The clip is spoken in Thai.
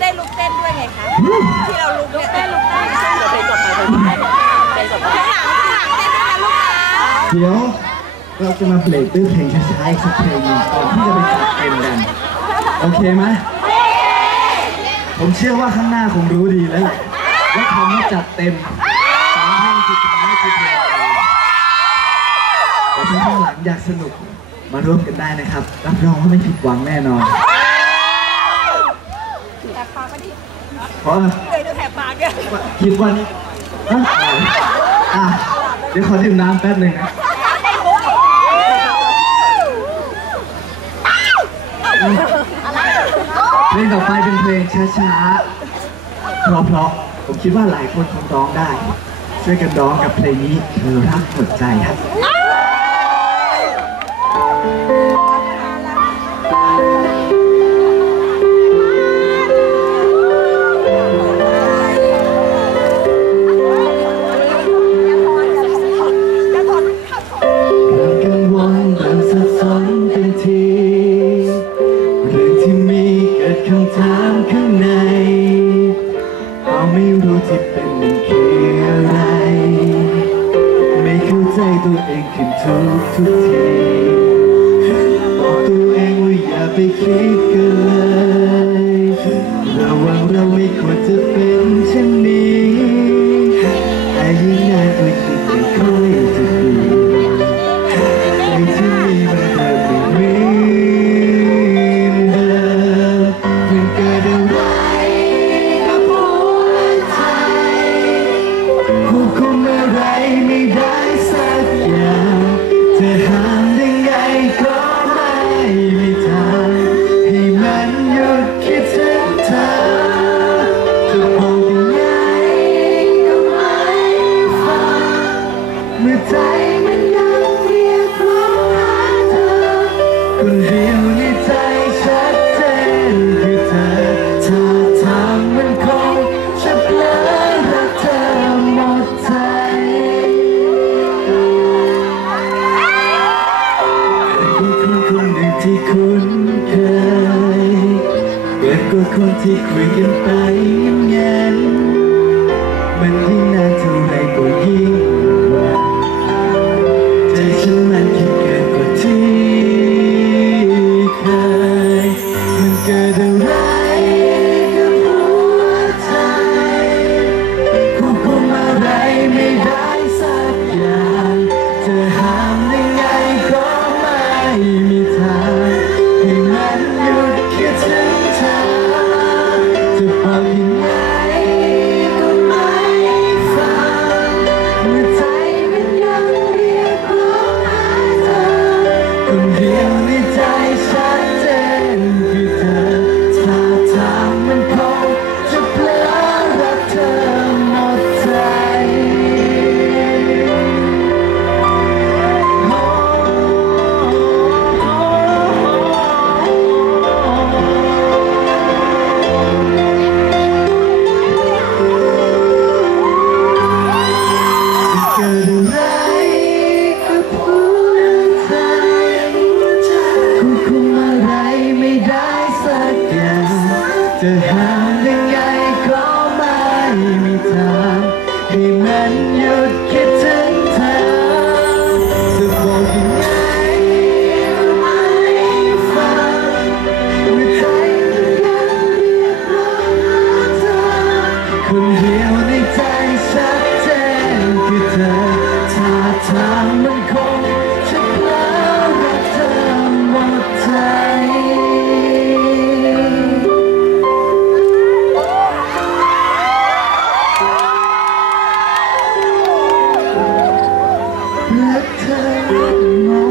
ได้ลุกเต้นด้วยไงคะ ที่เราลุกลุกเต้นลุกเต้นเดี๋ยวเพลงต่อไปเพลงต่อไปเพลงต่อไปข้างหลังข้างหลังเต้นด้วยนะลูกนะเดี๋ยวเราจะมาเบรกด้วยเพลงช้าๆอีกสักเพลงหนึงก่อนที่จะไปจัดเต็มกัน โอเคไหมผมเชื่อว่าข้างหน้าคงรู้ดีแล้วแหละว่าคำว่าจัดเต็มสองเพลงสุดท้ายคือเพลงอะไรแต่ถ้าข้างหลังอยากสนุกมาร่วมกันได้นะครับ รับรองว่าไม่ผิดหวังแน่นอน แต่ปากไม่ดีเพราะเลยจะแถบปากเนี่ยคิดว่านี่ฮะอะเดี๋ยวขอดื่มน้ำแป๊บหนึ่งนะเพลงต่อไปเป็นเพลงช้าๆ เพราะๆผมคิดว่าหลายคนคงร้องได้ ช่วยกันร้องกับเพลงนี้เธอรักหมดใจครับามข้างใน เราไม่รู้ที่เป็นมันคืออะไร ไม่เข้าใจตัวเองขึ้นทุกทุกทีบอกตัวเองว่าอย่าไปคิดกันเลยระวังเราไม่ควรจะเป็นเช่น เมื่อใจมันยังเรียกร้องหาเธอ คนเดียวในใจชัดเจนคือเธอถ้าทางมันคงจะเพลอรักเธอหมดใจ เป็นคนคนหนึ่งที่คุ้นเคยเกิดกว่าคนที่คุยกันไป good night.